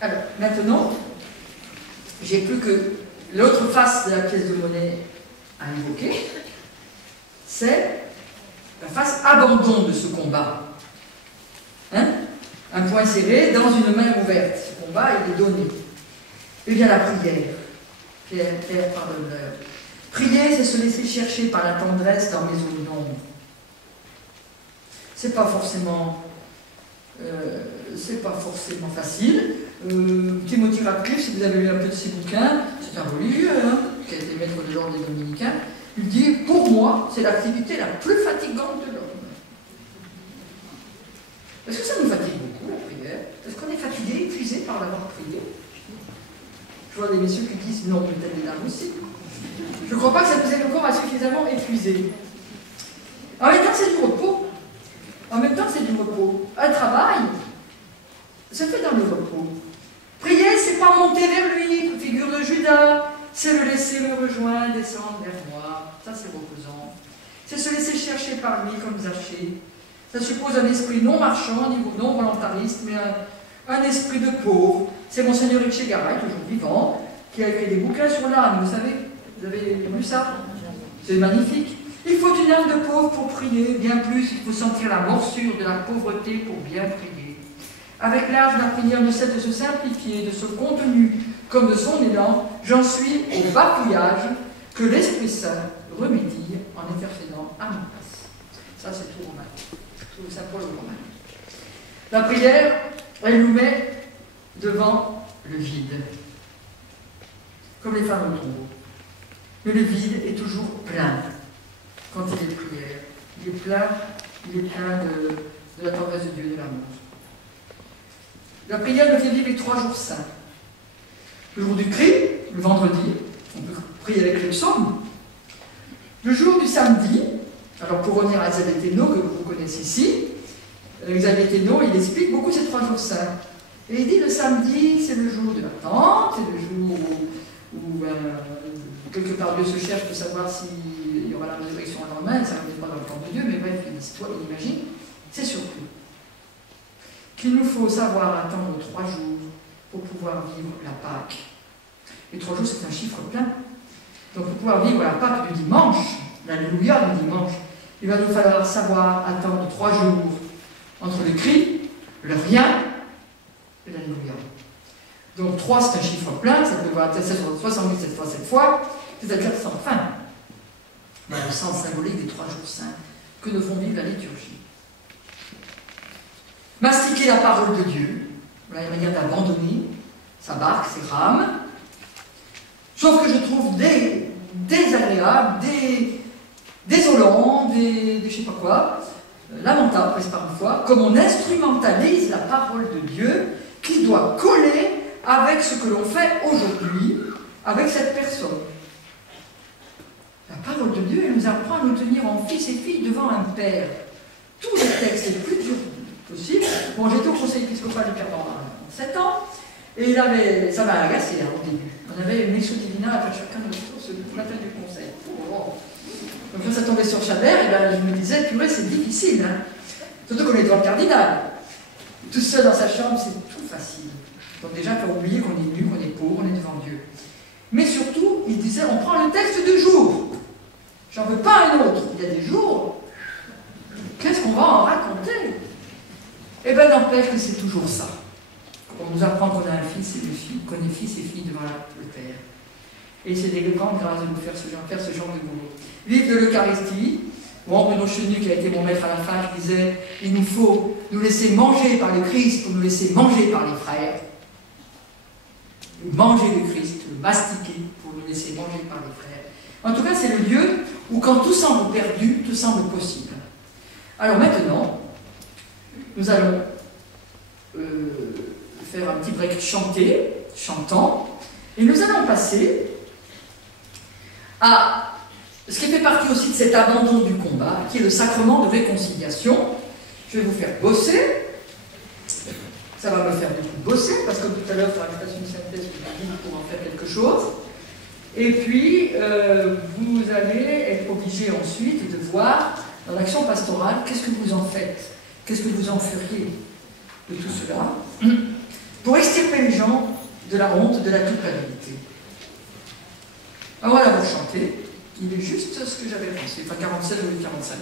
Alors, maintenant, j'ai plus que l'autre face de la pièce de monnaie à évoquer, c'est la face abandon de ce combat. Hein? Un poing serré dans une main ouverte. Ce combat, il est donné. Et bien la prière. Pierre, pardonne-leur. Prier, c'est se laisser chercher par la tendresse dans mes eaux d'ombre. C'est pas forcément facile. Timothy Radcliffe, si vous avez lu un peu de ses bouquins, c'est un religieux, hein, qui a été maître de l'ordre des Dominicains, il dit, pour moi, c'est l'activité la plus fatigante de l'homme. Est-ce que ça nous fatigue beaucoup, la prière? Est-ce qu'on est fatigué, épuisé par l'avoir prié? Je vois des messieurs qui disent non, peut-être des dames aussi. Je ne crois pas que ça nous ait encore suffisamment épuisé. En même temps, c'est du repos. En même temps, c'est du repos. Un travail se fait dans le repos. Prier, c'est pas monter vers lui, figure de Judas, c'est le laisser me rejoindre, descendre vers moi. Ça, c'est reposant. C'est se laisser chercher par lui comme Zachée. Ça suppose un esprit non marchand, non volontariste, mais un esprit de pauvre. C'est Monseigneur Etchegaray, toujours vivant, qui a écrit des bouquins sur l'âme, vous savez? Vous avez lu ça? C'est magnifique. Il faut une âme de pauvre pour prier, bien plus, il faut sentir la morsure de la pauvreté pour bien prier. Avec l'âge, la prière ne cesse de se simplifier, de ce contenu comme de son élan. J'en suis au bafouillage que l'Esprit Saint remédie en intercédant à ma place. Ça, c'est tout romain. Tout Saint Paul romain. La prière, elle nous met devant le vide, comme les femmes au tombeau. Mais le vide est toujours plein quand il est prière. Il est plein de la tendresse de Dieu, de l'amour. La prière nous fait vivre les 3 jours saints. Le jour du cri, le vendredi, on peut prier avec les psaumes. Le jour du samedi, alors pour revenir à Xavier Thénault, que vous connaissez ici, Xavier Thénault, il explique beaucoup ces 3 jours saints. Et il dit le samedi, c'est le jour de l'attente, c'est le jour où quelque part Dieu se cherche pour savoir s'il y aura la résurrection le lendemain, ça ne pas dans le plan de Dieu, mais bref, l'histoire, il imagine. C'est surtout qu'il nous faut savoir attendre 3 jours pour pouvoir vivre la Pâque. Et 3 jours, c'est un chiffre plein. Donc pour pouvoir vivre la Pâque du dimanche, l'Alléluia du dimanche, il va nous falloir savoir attendre 3 jours entre le cri, le rien et l'Alléluia. Donc 3, c'est un chiffre plein, ça peut voir 77 fois 7 fois, c'est-à-dire sans fin. Dans le sens symbolique des 3 jours saints que nous font vivre la liturgie. Mastiquer la parole de Dieu, voilà une manière d'abandonner sa barque, ses rames, sauf que je trouve désagréable, désolant, je sais pas quoi, lamentable, presque par une fois, comme on instrumentalise la parole de Dieu qui doit coller avec ce que l'on fait aujourd'hui avec cette personne. La parole de Dieu, elle nous apprend à nous tenir en fils et filles devant un père. Tous les textes les plus durs possibles. Bon, j'étais au conseil épiscopal du Père pendant 7 ans, et ça m'a agacé au début. On avait une lecture divina à faire chacun de nos courses du matin du conseil. Donc quand ça tombait sur Chabert, et ben, je me disais, purée, c'est difficile. Hein. Surtout qu'on est devant le cardinal. Tout seul dans sa chambre, c'est tout facile. Donc déjà, il faut oublier qu'on est nu, qu'on est pauvre, on est devant Dieu. Mais surtout, il disait, on prend le texte du jour. J'en veux pas un autre. Il y a des jours, qu'est-ce qu'on va en raconter? Eh bien, n'empêche que c'est toujours ça. On nous apprend qu'on a un fils et une fille, qu'on est fils et fille devant le Père. Et c'est des grandes grâces de nous faire ce genre de boulot. Vivre de l'Eucharistie. Bon, Bruno Chenu, qui a été mon maître à la fin, je disais, il nous faut nous laisser manger par le Christ pour nous laisser manger par les frères. Manger le Christ, le mastiquer pour nous laisser manger par les frères. En tout cas, c'est le lieu où, quand tout semble perdu, tout semble possible. Alors maintenant, nous allons faire un petit break chantant, et nous allons passer à ce qui fait partie aussi de cet abandon du combat, qui est le sacrement de réconciliation. Je vais vous faire bosser. Ça va me faire beaucoup bosser, parce que tout à l'heure, pour la méditation de synthèse, je vous ai dit pour en faire quelque chose. Et puis, vous allez être obligé ensuite de voir, dans l'action pastorale, qu'est-ce que vous en faites? Qu'est-ce que vous en feriez de tout cela? pour extirper les gens de la honte, de la culpabilité. Avant d'avoir chanté, il est juste ce que j'avais pensé, enfin 47 ou 45.